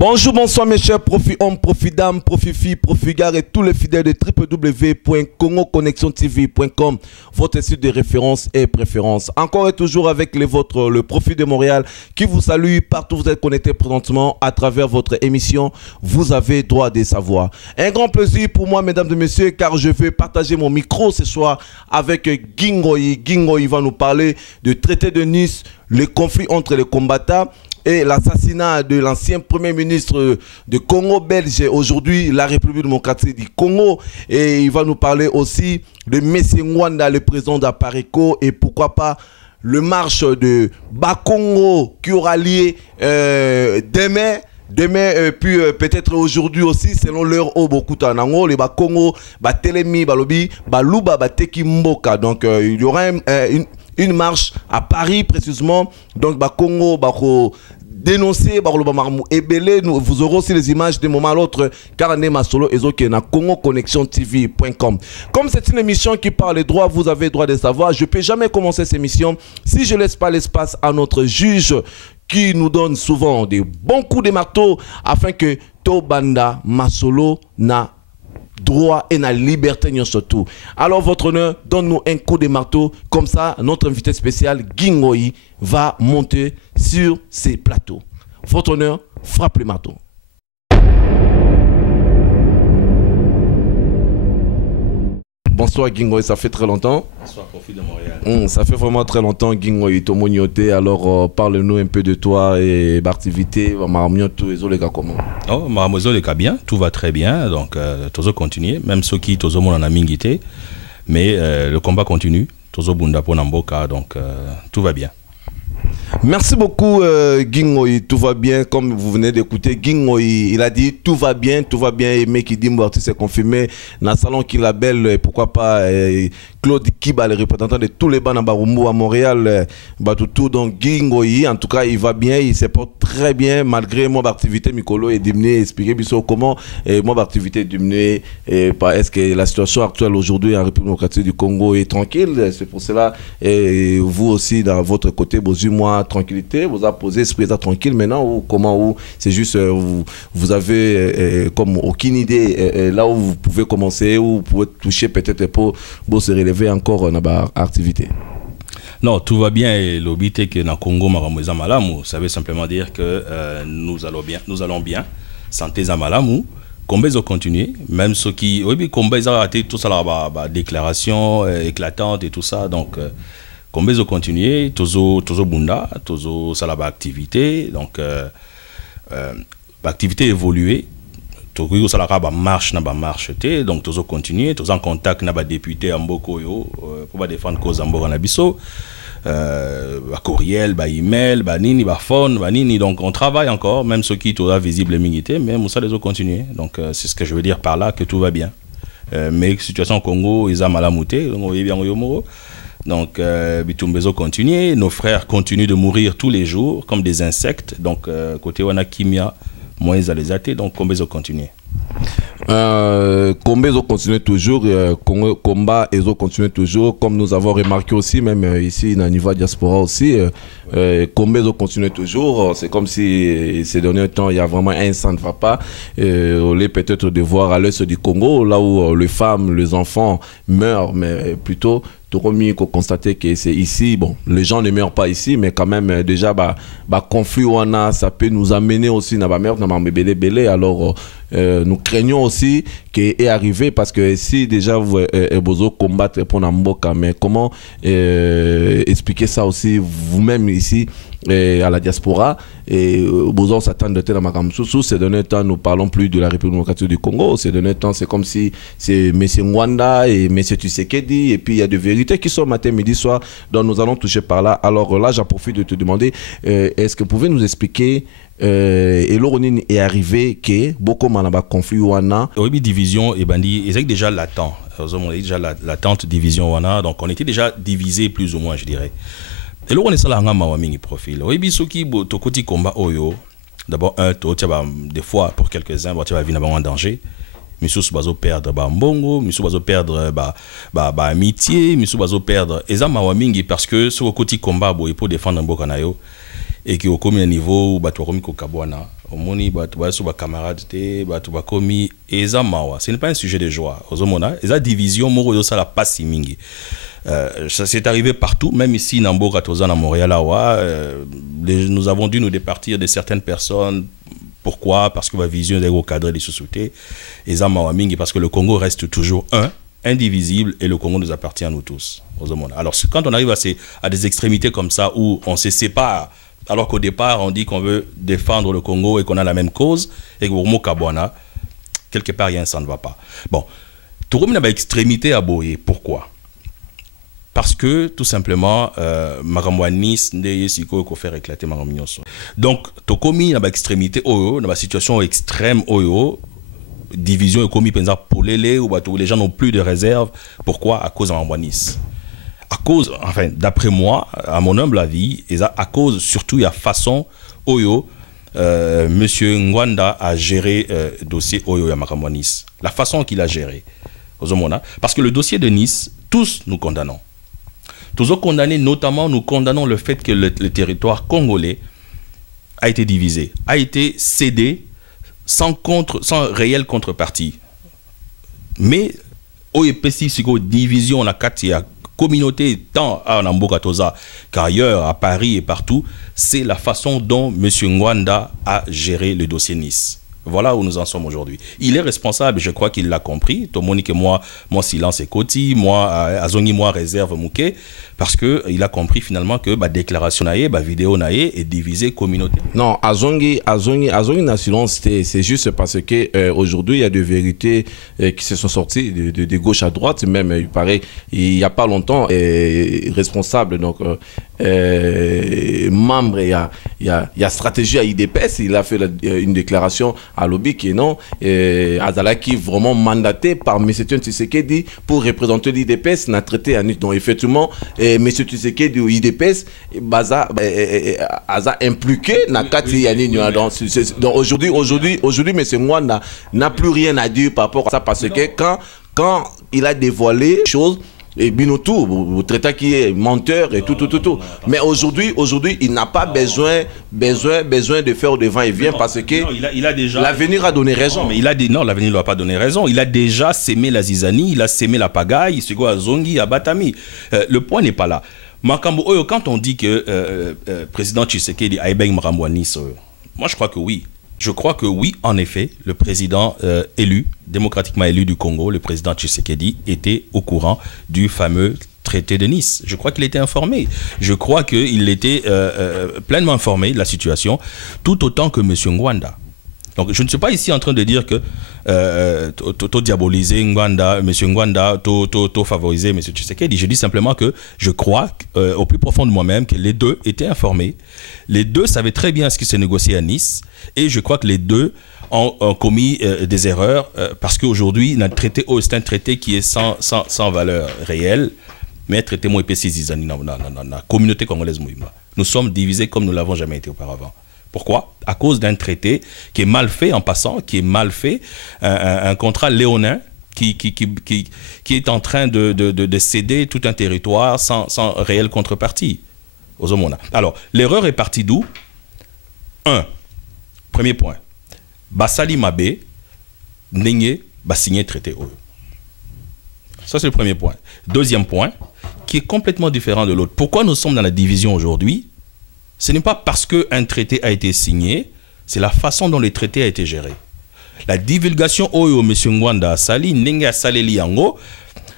Bonjour, bonsoir mes chers profits hommes, profits dames, profits filles, profits gars et tous les fidèles de www.congoconnexiontv.com, votre site de référence et préférence. Encore et toujours avec les vôtres, le Profit de Montréal qui vous salue partout où vous êtes connectés présentement à travers votre émission. Vous avez droit de savoir. Un grand plaisir pour moi, mesdames et messieurs, car je vais partager mon micro ce soir avec Guingoyi. Guingoyi va nous parler du traité de Nice, le conflit entre les combattants et l'assassinat de l'ancien premier ministre de Congo belge, aujourd'hui la République démocratique du Congo. Et il va nous parler aussi de Messé Ngwanda, le président d'Apareco, et pourquoi pas le marche de Bakongo qui aura lieu demain. Puis peut-être aujourd'hui aussi, selon l'heure où beaucoup d'anango, les Bakongo, Batelemi, Balobi, Baluba, Bateki Mboka. Donc il y aura une marche à Paris précisément. Donc Bakongo, Bako dénoncer vous aurez aussi les images d'un moment à l'autre car on est masolo et qui est na congoconnexiontv.com. Comme c'est une émission qui parle des droits, vous avez le droit de savoir. Je ne peux jamais commencer cette émission si je ne laisse pas l'espace à notre juge qui nous donne souvent des bons coups de marteau afin que Tobanda Masolo na droit et la liberté surtout. Alors votre honneur, donne-nous un coup de marteau, comme ça notre invité spécial Guingoyi va monter sur ces plateaux. Votre honneur, frappe le marteau. Bonsoir Guingoyi, ça fait très longtemps. Bonsoir Profit de Montréal. Ça fait vraiment très longtemps Guingoyi, Tomonioté. Alors parle-nous un peu de toi et d'activité. Maramioto et Zolega comment? Oh, Maramozo les bien, tout va très bien. Donc Tozo continue, même ceux qui Tozo mon en mingité, mais le combat continue. Tozo Bunda Ponamboka, donc tout va bien. Merci beaucoup Guingoyi, tout va bien comme vous venez d'écouter. Guingoyi, il a dit tout va bien, et mec qui dit moi c'est confirmé dans le salon qui labelle, pourquoi pas Claude Kiba, le représentant de tous les bancs à Barumbu à Montréal, tout. Donc Guingoyi, en tout cas il va bien, il se porte très bien malgré mon activité Mikolo est diminuée, expliquer comment mon activité est diminuée est-ce que la situation actuelle aujourd'hui en République démocratique du Congo est tranquille. C'est pour cela et vous aussi dans votre côté moi tranquillité, vous avez posé esprit tranquille maintenant ou comment, ou c'est juste vous avez comme aucune idée là où vous pouvez commencer ou vous pouvez toucher peut-être pour se relever encore dans votre activité? Non, tout va bien et l'obité que dans le Congo Maramouza Malamu, ça veut simplement dire que nous allons bien, santé Zamalamu. Combien ils continuer, même ceux qui, oui, combien ils ont raté tout ça là, déclaration éclatante et tout ça, donc combien ils ont continué, tozo bunda, tozo salaba activité, donc activité évoluée, tozo salaba marche na ba marche té, donc tozo continuer, tozo en contact na ba député amboko yo pour ba défendre cause amboko na biso, ba courriel, ba email, ba nini, ba phone, ba nini, donc on travaille encore, même ceux qui tozo visible mingité, mais on ça les ont continuer, donc c'est ce que je veux dire par là que tout va bien. Mais situation au Congo, ils ont mal à mouter, donc on est bien au Yomoro. Donc, Bitumbezo continue, nos frères continuent de mourir tous les jours comme des insectes. Donc, côté Wanakimia, moins ils allaient athées, donc Kombezo continue. Kombezo continue toujours, combat Ezo continue toujours, comme nous avons remarqué aussi, même ici dans le niveau diaspora aussi, Kombezo continue toujours. C'est comme si ces derniers temps, il y a vraiment un sang ne va pas. On est peut-être de voir à l'est du Congo, là où les femmes, les enfants meurent, mais plutôt Toromi qu'on constater que c'est ici, bon, les gens ne meurent pas ici, mais quand même déjà, conflit on a, ça peut nous amener aussi dans la merde, dans la belé. Alors nous craignons aussi qu'il est arrivé parce que si déjà vous besoin combattre pour Namboka, mais comment expliquer ça aussi vous-même ici à la diaspora et besoin s'attendre de tel à Makamsoussou. Ces derniers temps nous parlons plus de la République démocratique du Congo. Ces derniers temps c'est comme si c'est M. Ngwanda et M. Tshisekedi et puis il y a des vérités qui sont matin, midi, soir dont nous allons toucher par là. Alors là j'en profite de te demander est-ce que vous pouvez nous expliquer et l'Oronin est arrivé que beaucoup de conflits wana. Oui, division et bandi, c'est déjà latent. On est déjà latente division wana, donc on était déjà divisé plus ou moins, je dirais. Et là on est ça là ngama mingi profil. Oui, bisoki bo tokoti combat oyo. D'abord des fois pour quelques-uns, tu vas venir en danger. Missous bazo perdre mbongo, missous bazo perdre amitié, missous bazo perdre ezama wa mingi parce que sur le côté combat bo pour défendre mboka na yo. Et qui au combien niveau bato komi ko kabwana Omoni batuba sous camarades te batuba komi eza mawa. Ce n'est pas un sujet de joie. Ozomona, eza division moro yo sala pasi mingi. Ça s'est arrivé partout, même ici Nambo Katozan à Montréal nous avons dû nous départir de certaines personnes. Pourquoi? Parce que la vision des gros cadres des sociétés eza mawa mingi, parce que le Congo reste toujours indivisible, et le Congo nous appartient à nous tous. Alors quand on arrive à des extrémités comme ça où on se sépare, alors qu'au départ on dit qu'on veut défendre le Congo et qu'on a la même cause, et que pour Kabwana, quelque part ça ne va pas. Bon, tout le monde a une extrémité à boyer. Pourquoi? Parce que tout simplement Maramouanis ne siko ko faire éclater Maramignoso. Donc tokomi na ba extrémité oyo, na ba situation extrême oyo, division est commis penza polele ou bateau, les gens n'ont plus de réserve. Pourquoi? À cause de Maramouanis. À cause, enfin, d'après moi, à mon humble avis, et à cause surtout de la façon oyo Monsieur Ngwanda a géré le dossier oyo ya Maramouanis. La façon qu'il a géré. Parce que le dossier de Nice, tous nous condamnons. Tous nous condamnons, notamment nous condamnons le fait que le territoire congolais a été divisé, a été cédé sans réelle contrepartie. Mais au division la Katia communauté tant à Namboka Toza qu'ailleurs à Paris et partout, c'est la façon dont M. Ngwanda a géré le dossier Nice. Voilà où nous en sommes aujourd'hui. Il est responsable, je crois qu'il l'a compris. Tout le monde que moi, mon silence est côté, moi, Azongi, moi, réserve Mouké, parce qu'il a compris finalement que la déclaration naïe, la vidéo naïe est divisée communauté. Non, Azongi na silence, c'est juste parce que aujourd'hui il y a des vérités qui se sont sorties de gauche à droite, même il paraît il n'y a pas longtemps, responsable donc membre il y a stratégie à IDPS, il a fait une déclaration à lobby qui non Azalaki vraiment mandaté par M. Tshisekedi pour représenter l'IDPS n'a traité à Nice. Donc effectivement M. Tshisekedi ou IDPS baza aza impliqué na kati ya nini. Donc aujourd'hui M. Ngwanda n'a plus rien à dire par rapport à ça, parce que quand il a dévoilé les choses et Binotou, vous traitez qui est menteur et tout. Mais aujourd'hui, il n'a pas besoin de faire de vent et vient, parce que l'avenir a donné raison. Mais non, l'avenir ne lui a pas donné raison. Il a déjà sémé la zizanie, il a sémé la pagaille, il s'est à Zongi, à Batami. Le point n'est pas là. Makambo Oyo, quand on dit que président Tshisekedi a ébeigné Maramouanis, moi je crois que oui. Je crois que oui, en effet, le président élu, démocratiquement élu du Congo, le président Tshisekedi, était au courant du fameux traité de Nice. Je crois qu'il était informé. Je crois qu'il était pleinement informé de la situation, tout autant que M. Ngwanda. Donc je ne suis pas ici en train de dire que to diaboliser Ngwanda, M. Ngwanda, to favoriser M. Tshisekedi. Je dis simplement que je crois au plus profond de moi-même que les deux étaient informés. Les deux savaient très bien ce qui s'est négocié à Nice, et je crois que les deux ont commis des erreurs, parce qu'aujourd'hui, c'est un traité qui est sans valeur réelle, mais un traité moins épais la communauté congolaise. Nous sommes divisés comme nous ne l'avons jamais été auparavant. Pourquoi? À cause d'un traité qui est mal fait en passant, qui est mal fait, un contrat léonin qui est en train de céder tout un territoire sans réelle contrepartie. Alors, l'erreur est partie d'où? Premier point. Basali Mabe, Nenye, signé traité. Ça, c'est le premier point. Deuxième point, qui est complètement différent de l'autre. Pourquoi nous sommes dans la division aujourd'hui? Ce n'est pas parce qu'un traité a été signé, c'est la façon dont le traité a été géré. La divulgation Oyo M. Ngwanda Sali, Nenga Saleli Yango,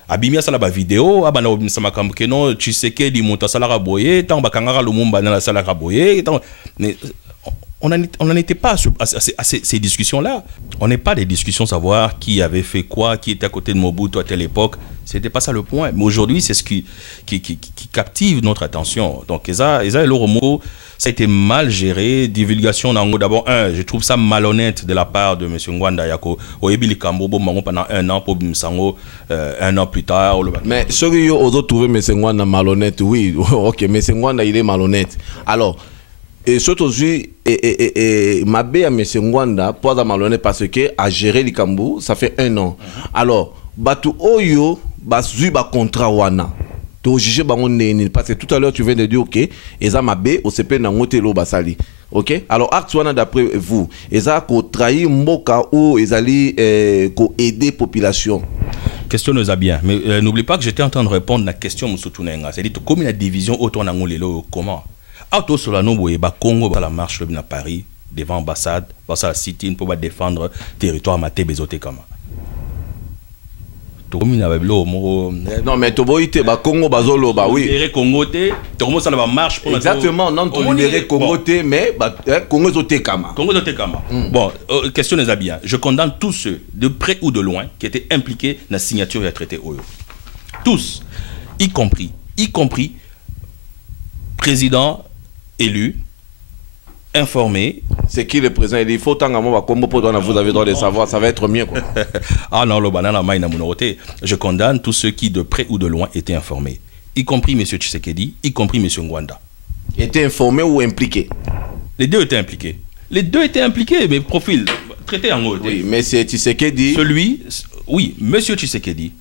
Abimia Salaba vidéo, Abana Obimsama Kamkeno, Tshisekedi Monta Salara Boye, Tant Bakangara Lumumba Nala Salara Boye, mais on n'en était pas à ces discussions-là. On n'est pas des discussions savoir qui avait fait quoi, qui était à côté de Mobutu à telle époque. C'était pas ça le point. Mais aujourd'hui, c'est ce qui captive notre attention. Donc, ça a été mal géré. Divulgation, d'abord, je trouve ça malhonnête de la part de M. Ngwanda Yako. Oebili Kambobo, pendant un an, pour Bimsango, un an plus tard. Mais ceux qui ont trouvé M. Ngwanda malhonnête, oui, ok, M. Ngwanda, il est malhonnête. Alors, et surtout aujourd'hui, Mabe à M. Ngwanda, pas à malhonnête, parce que à gérer les Kambou, ça fait un an. Alors, Batu Oyo, Bazui ba contrat wana. to juger bango nini parce que tout à l'heure tu viens de dire OK eza mabe au CP na ngote lo basali. OK, alors acte wana d'après vous eza ko trahir mboka ou ezali ko aider population. Question nous a bien, mais n'oublie pas que j'étais en train de répondre à la question Moussoutounenga. C'est-à-dire comme la division autour d'un lelo comment auto sur la nombre ba Congo ba la marche le à Paris devant l'ambassade, face à la cité pour défendre territoire maté bezoté comme. Non mais Toboïté ba Congo bazolo ba oui. Libérer Congo té, comment ça va marche pour exactement non to libérer Congo té mais Congo zoté kama. Congo zoté kama. Bon, question nous a bien. Je condamne tous ceux de près ou de loin qui étaient impliqués dans la signature du traité Oyo. Tous, y compris président élu, informé. C'est qui le président? Il faut tant à Combo pour vous avez droit de savoir, ça va être mieux quoi. Ah non, le banana maïna monoroté. Je condamne tous ceux qui de près ou de loin étaient informés, y compris M. Tshisekedi, y compris M. Ngwanda. Étaient informés ou impliqués? Les deux étaient impliqués. Les deux étaient impliqués, mais profil traité en haut. Oui, mais c'est Tshisekedi. Oui, M. Tshisekedi.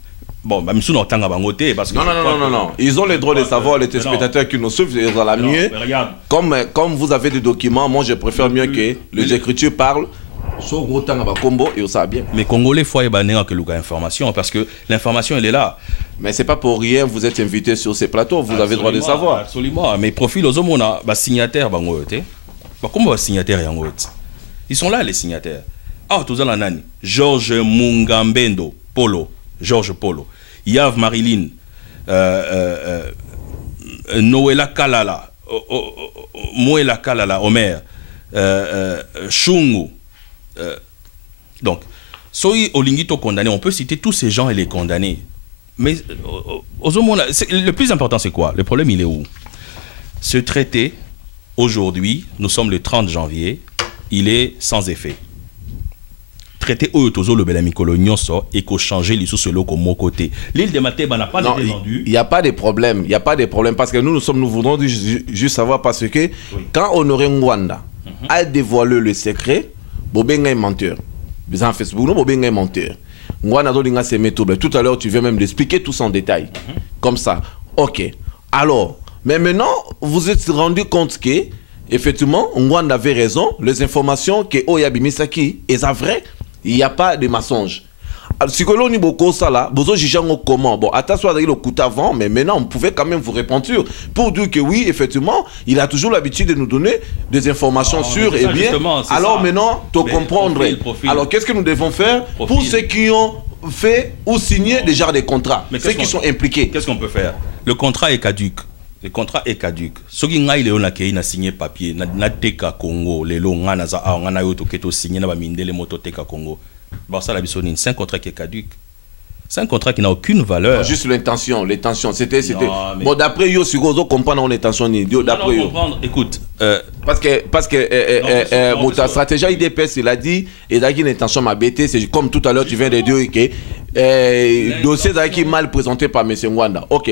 Bon, bah, monsieur n'entend pas ngoté parce que non. Ils ont le droit de savoir, les téléspectateurs qui nous suivent, ils ont la mieux. Comme vous avez des documents, moi je préfère mieux que les écritures parlent. Mais Congolais, il faut que l'information parce que l'information elle est là. Mais c'est pas pour rien, vous êtes invité sur ces plateaux, vous avez le droit de savoir. Absolument, mais profil aux hommes, on a signataires, comment signataires ils sont là les signataires. Ah, tout ça là, Georges Mungambendo, Georges Polo, Yav Marilyn, Noëlla Kalala, Moëlla Kalala, Omer, Chungu. Donc, soy Olingito condamné, on peut citer tous ces gens et les condamner. Mais le plus important, c'est quoi? Le problème, il est où? Ce traité, aujourd'hui, nous sommes le 30 janvier, il est sans effet. Traité Oyotozo le Belamikolo Nyonso et qu'on changeait les sous-solo comme mon côté. L'île de Mateba n'a pas été vendue. Il n'y a pas de problème. Il n'y a pas de problème parce que nous voudrons juste savoir parce que quand Honoré Ngwanda a dévoilé le secret, Bobenga est menteur. Bizarre Facebook, non, Bobenga est menteur. Ngwanda Dolinga s'est mis tout à l'heure, tu viens même d'expliquer tout ça en détail. Comme ça. Ok. Alors, mais maintenant, vous êtes rendu compte que, effectivement, Ngwanda avait raison. Les informations que Oyabi Misaki est vrai. Il n'y a pas de mensonge. Si vous avez beaucoup ça là, vous avez comment? Bon, attention à le coup avant, mais maintenant on pouvait quand même vous répondre pour dire que oui, effectivement, il a toujours l'habitude de nous donner des informations sûres et bien. Alors maintenant, tu comprendre. Alors qu'est-ce que nous devons faire pour ceux qui ont fait ou signé déjà des contrats, ceux qui sont impliqués? Qu'est-ce qu'on peut faire? Le contrat est caduc. Le contrat est caduc. Ce qui a signé papier, na teka Congo, les longs na yoto keto signé na ba minde les motos teka Congo. Bon ça la bisonine, c'est un contrat qui est caduc. C'est un contrat qui n'a aucune valeur. Non, juste l'intention, c'était bon d'après yo si vous comprendre l'intention ni d'après yo. Écoute, parce que notre stratégie IDPS il a dit et d'ailleurs l'intention m'a bêté, c'est comme tout à l'heure tu viens de dire que dossier qui mal présenté par M. Ngwanda. OK.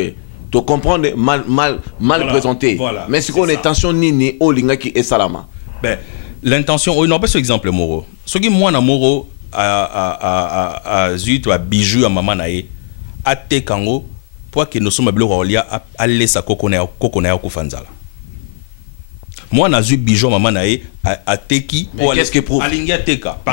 Tu comprends mal présenté. Voilà, mais c'est quoi l'intention ni au linga qui est salama? Ben l'intention, on n'a pas ce exemple Moro. Ce qui moi na Moro à zut ou à bijou à maman nae à tekango pour que nous sommes à bloquer à laisser kokona kufanzala. Moi na zut bijou maman nae à teki pour qu'est-ce que prouve?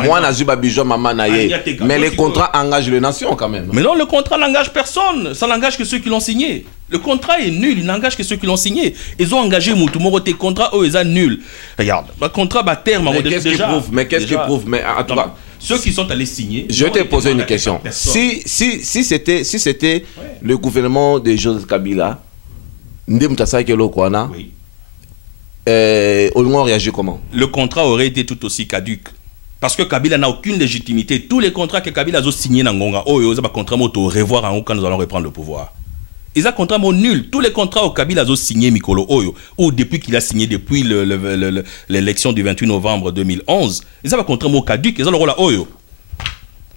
Moi na zut bijou maman nae mais le contrat engage les nations quand même. Mais non, le contrat n'engage personne, ça n'engage que ceux qui l'ont signé. Le contrat est nul, il n'engage que ceux qui l'ont signé. Ils ont engagé Moutoumoro, tes contrats, eux, ils sont nuls. Regarde, le contrat va terme. Mais qu'est-ce qui prouve? Mais qu'est-ce qui prouve? Mais en tout cas, ceux qui sont allés signer. Je vais te poser une question. Si c'était le gouvernement de Joseph Kabila, oui. On réagit comment? Le contrat aurait été tout aussi caduc. Parce que Kabila n'a aucune légitimité. Tous les contrats que Kabila a signés dans Ngonga, ils ont un contrat pour revoir en haut quand nous allons reprendre le pouvoir. Ils ont un contrat nul. Tous les contrats au Kabila ont signé Mikolo Oyo, ou depuis qu'il a signé depuis l'élection du 28 novembre 2011, ils ont un contrat caduc, ils ont le rôle à Oyo.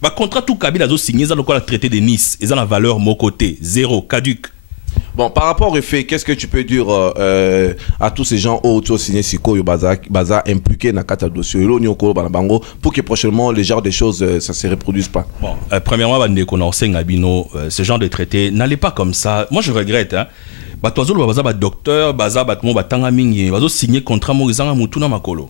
Le contrat tout Kabila a signé, ils ont le traité de Nice, ils ont la valeur mon côté, zéro, caduc. Bon, par rapport au fait, qu'est-ce que tu peux dire à tous ces gens autour de signé Siko Baza impliqués dans le dossier pour que prochainement les genres de choses ça se reproduisent pas? Bon, premièrement, ce genre de traité n'allez pas comme ça. Moi je regrette, hein. Batouazolo baza ba docteur baza batmo batanga mingi bazo signer contrat mo zanga mutuna makolo.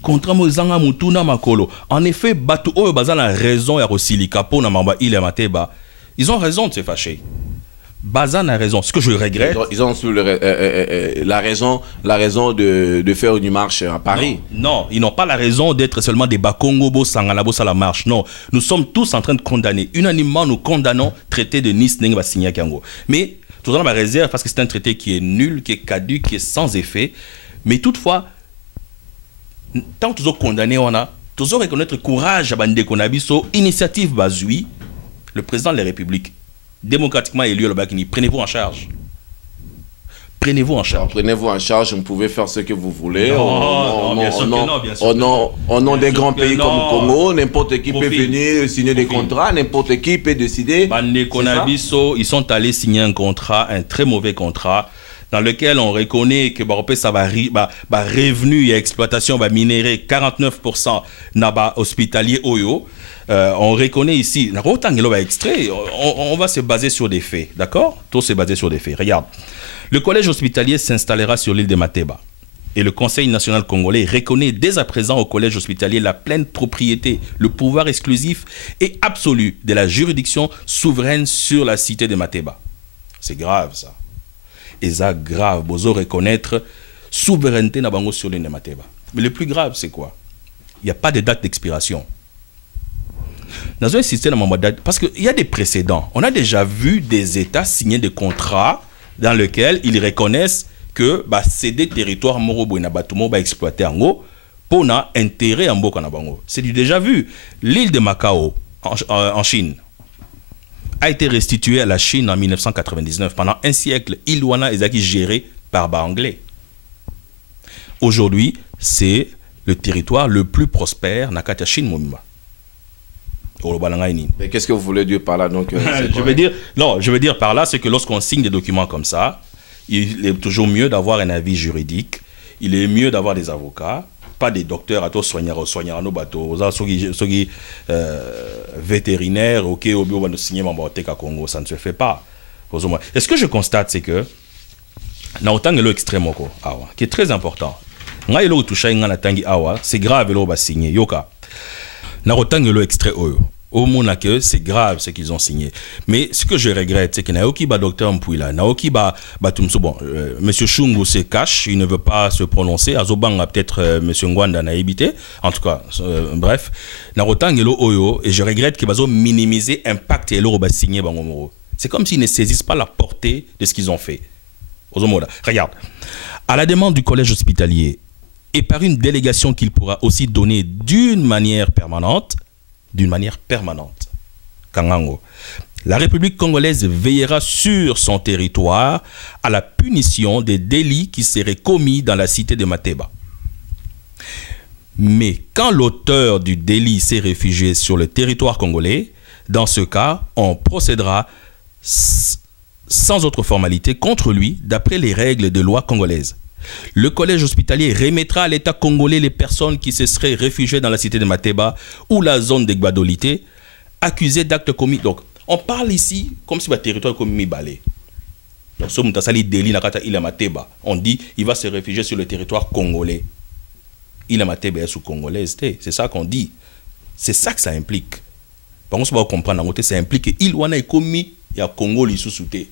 Contrat mo zanga mutuna makolo. En effet, batu oyo baza la raison ya rosilika po na mamba ile mateba. Ils ont raison de se fâcher. Bazan a raison. Ce que je regrette... Ils ont la raison de faire une marche à Paris. Non, ils n'ont pas la raison d'être seulement des Bakongo, Sangalabo, à la marche. Non, nous sommes tous en train de condamner. Unanimement, nous condamnons le traité de Nice, Nenga signé Kango. Mais, tout dans ma réserve, parce que c'est un traité qui est nul, qui est caduc, qui est sans effet. Mais toutefois, tant que nous avons condamné, on a toujours reconnaître courage à Bande Konabiso, initiative Bazoui, le président de la République. Démocratiquement élu, prenez-vous en charge. Prenez-vous en charge. Prenez-vous en charge, vous pouvez faire ce que vous voulez. Au nom des grands pays comme le Congo, n'importe qui peut venir signer des contrats, n'importe qui peut décider. Ils sont allés signer un contrat, un très mauvais contrat, dans lequel on reconnaît que ça va revenu et exploitation va minérer 49% naba hospitalier Oyo. On reconnaît ici, on va se baser sur des faits, d'accord? Tout se baser sur des faits. Regarde, le collège hospitalier s'installera sur l'île de Mateba. Et le Conseil national congolais reconnaît dès à présent au collège hospitalier la pleine propriété, le pouvoir exclusif et absolu de la juridiction souveraine sur la cité de Mateba. C'est grave ça. Et ça grave, bozo reconnaître souveraineté na bango sur l'île de Mateba. Mais le plus grave, c'est quoi? Il n'y a pas de date d'expiration. Dans un système parce qu'il y a des précédents. On a déjà vu des États signer des contrats dans lesquels ils reconnaissent que c'est des territoires morobo na batumo ba exploiter en pour na intérêt en boko na bango. C'est du déjà vu. L'île de Macao en Chine a été restituée à la Chine en 1999. Pendant un siècle, Ilwana est géré par Anglais. Aujourd'hui, c'est le territoire le plus prospère na kata Chine Momima. Mais qu'est-ce que vous voulez dire par là donc je veux dire par là, c'est que lorsqu'on signe des documents comme ça, il est toujours mieux d'avoir un avis juridique, il est mieux d'avoir des avocats, pas des docteurs à tous soigner nos bateaux, vétérinaires, ok, au signer Congo, ça ne se fait pas. Et ce que je constate, c'est que dans autant que extrême qui est très important, c'est grave le signer yoka. Na autant extrait au monde que c'est grave ce qu'ils ont signé. Mais ce que je regrette, c'est que Naoki ba docteur Mpouila, Naoki ba Tumso, bon, monsieur Chungu se cache, il ne veut pas se prononcer. Azobanga peut-être monsieur Ngwanda n'a évité. En tout cas, bref, Narotangelo Oyo, et je regrette qu'ils ont minimisé l'impact et l'euro ba signé Bangomoro. C'est comme s'ils ne saisissent pas la portée de ce qu'ils ont fait. Regarde, à la demande du collège hospitalier et par une délégation qu'il pourra aussi donner d'une manière permanente, Kangango, la République congolaise veillera sur son territoire à la punition des délits qui seraient commis dans la cité de Mateba. Mais quand l'auteur du délit s'est réfugié sur le territoire congolais, dans ce cas, on procédera sans autre formalité contre lui d'après les règles de loi congolaises. Le collège hospitalier remettra à l'État congolais les personnes qui se seraient réfugiées dans la cité de Mateba ou la zone de Gbadolité, accusées d'actes commis. Donc, on parle ici comme si le territoire commis balé. Donc, on dit il va se réfugier sur le territoire congolais. Il a Mateba est sous congolaise. C'est ça qu'on dit. C'est ça que ça implique. Par contre, on va comprendre, ça implique qu'il y a commis, il y a Congo qui sous-souté.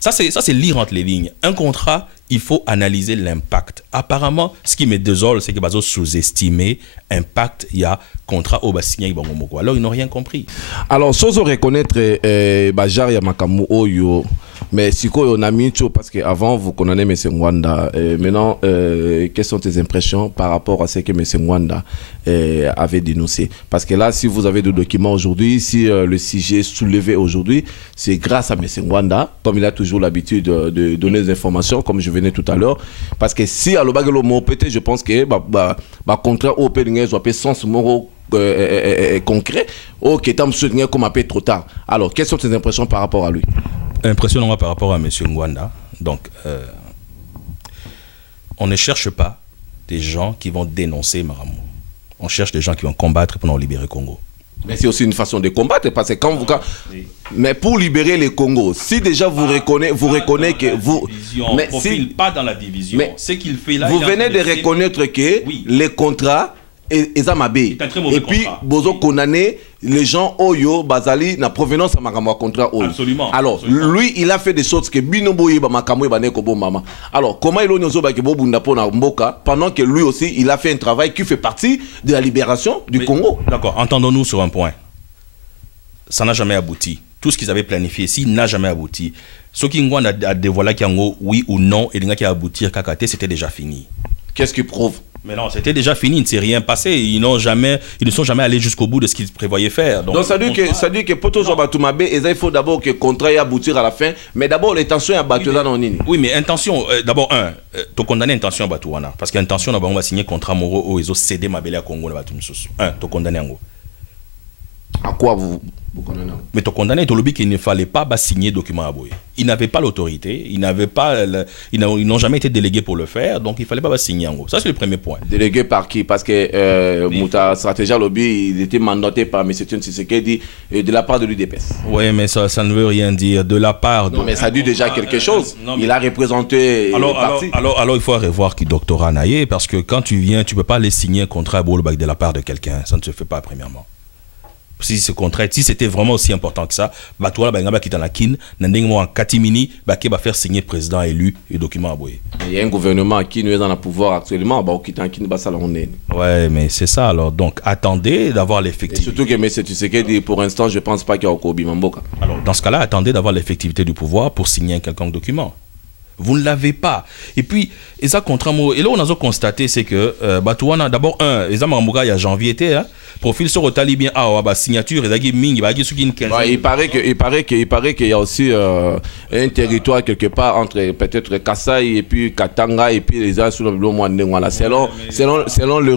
Ça, c'est lire entre les lignes. Un contrat, il faut analyser l'impact. Apparemment, ce qui me désole, c'est que Bazo sous-estimé l'impact, il y a contrat au Bassigné. Alors, ils n'ont rien compris. Alors, sans reconnaître Bajar Yamakamu Oyo, Mais si on a mis chaud parce qu'avant vous connaissez M. Ngwanda. Maintenant, quelles sont tes impressions par rapport à ce que M. Ngwanda avait dénoncé? Parce que là, si vous avez des documents aujourd'hui, si le sujet soulevé aujourd'hui, c'est grâce à M. Ngwanda, comme il a toujours l'habitude de donner des informations, comme je venais tout à l'heure. Parce que si à l'Obagelo Mopete, je pense que contrat au Pédingé soit sens moro concret, ou qui est soutenu comme un peu trop tard. Alors, quelles sont tes impressions par rapport à lui? Impressionnant par rapport à M. Ngwanda. Donc, on ne cherche pas des gens qui vont dénoncer Maramou. On cherche des gens qui vont combattre pour nous libérer le Congo. Mais c'est aussi une façon de combattre, parce que quand vous... Mais pour libérer le Congo, si déjà vous reconnaissez que vous... Mais si... pas dans la division. Ce qu'il fait là... Vous venez de reconnaître que les contrats... Et puis, bozo condamné les gens Oyo, Bazali, na provenance à Makamwa contrat Oyo. Absolument. Alors, lui, il a fait des choses que Binoboye Bamakamwe Baneko Bomama. Alors, comment il a fait Mboka pendant que lui aussi, il a fait un travail qui fait partie de la libération du Congo? D'accord, entendons-nous sur un point. Ça n'a jamais abouti. Tout ce qu'ils avaient planifié ici n'a jamais abouti. Ce qui a dévoilé qu'il y a oui ou non, et qui a abouti à Kakate, c'était déjà fini. Qu'est-ce qui prouve? Mais non, c'était déjà fini, il ne s'est rien passé. Ils ne sont jamais allés jusqu'au bout de ce qu'ils prévoyaient faire. Donc ça dit que pour tous il faut d'abord que le contrat aboutir à la fin, mais d'abord l'intention est abattue là dans Nini. Oui, mais intention, d'abord, tu condamnes l'intention à Batouana. Parce qu'intention, on va signer un contrat amoureux où ils ont cédé ma belle à Congo. Tu condamnes en gros. À quoi vous condamnez? Mais tu condamnes, tu lobby qu'il ne fallait pas signer document à Boye. Ils n'avaient pas l'autorité, ils n'ont jamais été délégués pour le faire, donc il ne fallait pas signer en gros. Ça, c'est le premier point. Délégué par qui? Parce que Mouta Stratégie Lobby, il était mandaté par M. Tshisekedi de la part de l'UDPS. Oui, mais ça ne veut rien dire. De la part de... Non, mais ça dit déjà quelque chose. Non, mais... Il a représenté le parti. Alors, il faut revoir qui doctorat Naye, parce que quand tu viens, tu ne peux pas aller signer un contrat à Boulbak de la part de quelqu'un. Ça ne se fait pas, premièrement. Si ce contrat, si c'était vraiment aussi important que ça, Batouala Bangaba qui est dans la kin, Nandengmo en Katimini, Baké va faire signer le président élu et document à Boye. Il y a un gouvernement qui nous est dans le pouvoir actuellement, qui est en kin Bassalonné. Ouais, mais c'est ça alors. Donc attendez d'avoir l'effectivité. Surtout que M. Tshisekedi, pour l'instant, je ne pense pas qu'il y a Okobi Mamboka. Alors dans ce cas-là, attendez d'avoir l'effectivité du pouvoir pour signer un quelconque document. Vous ne l'avez pas. Et puis, et ça, contrairement, et là, on a constaté, c'est que Batouana, d'abord, il y a janvier été, hein, profil sur le talibien, signature, il paraît qu'il y a aussi un territoire quelque part entre peut-être Kassai et puis Katanga et puis les gens sur le mois de selon le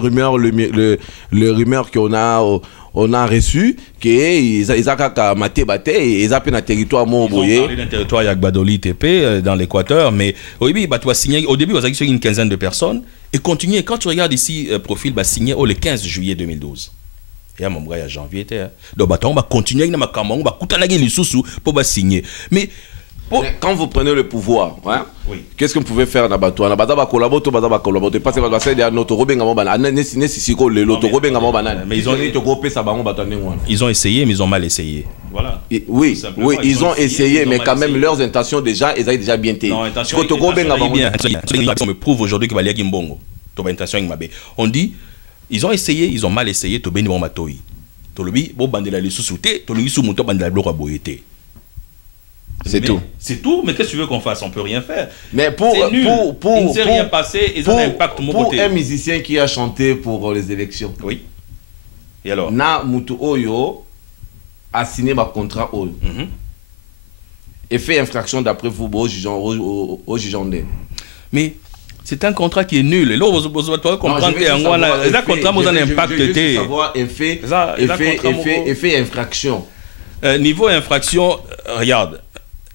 rumeur qu'on a. On a reçu qu'ils ont maté et ils ont pris un territoire Moboye. Ils ont parlé d'un territoire Yagbadoli TP dans l'Équateur, mais au début, ils ont signé une quinzaine de personnes et continuer. Quand tu regardes ici, profil, signé le 15 juillet 2012. Et à mon gars, il y a janvier. Donc, on va continuer, on va signer. Mais quand vous prenez le pouvoir, hein, oui. Qu'est-ce que vous pouvez faire dans Batouana? Ils ont essayé, mais ils ont mal essayé. Voilà. Oui, ils ont essayé, mais quand même leurs intentions déjà, ils avaient déjà bien été. Non, intention me prouve aujourd'hui que Valia Gimbongo. On dit, ils ont essayé, ils ont mal essayé. C'est tout. C'est tout, mais qu'est-ce que tu veux qu'on fasse? On peut rien faire. Mais il ne s'est rien passé, ils ont un impact pour un musicien qui a chanté pour les élections. Oui. Et alors? Na Mutu Oyo a signé un contrat Oyo. Et fait infraction d'après vous au jugeant. Mais c'est un contrat qui est nul. Et là, vous comprendre que là, contrat vous en impact. Je veux savoir effet infraction. Niveau infraction, regarde.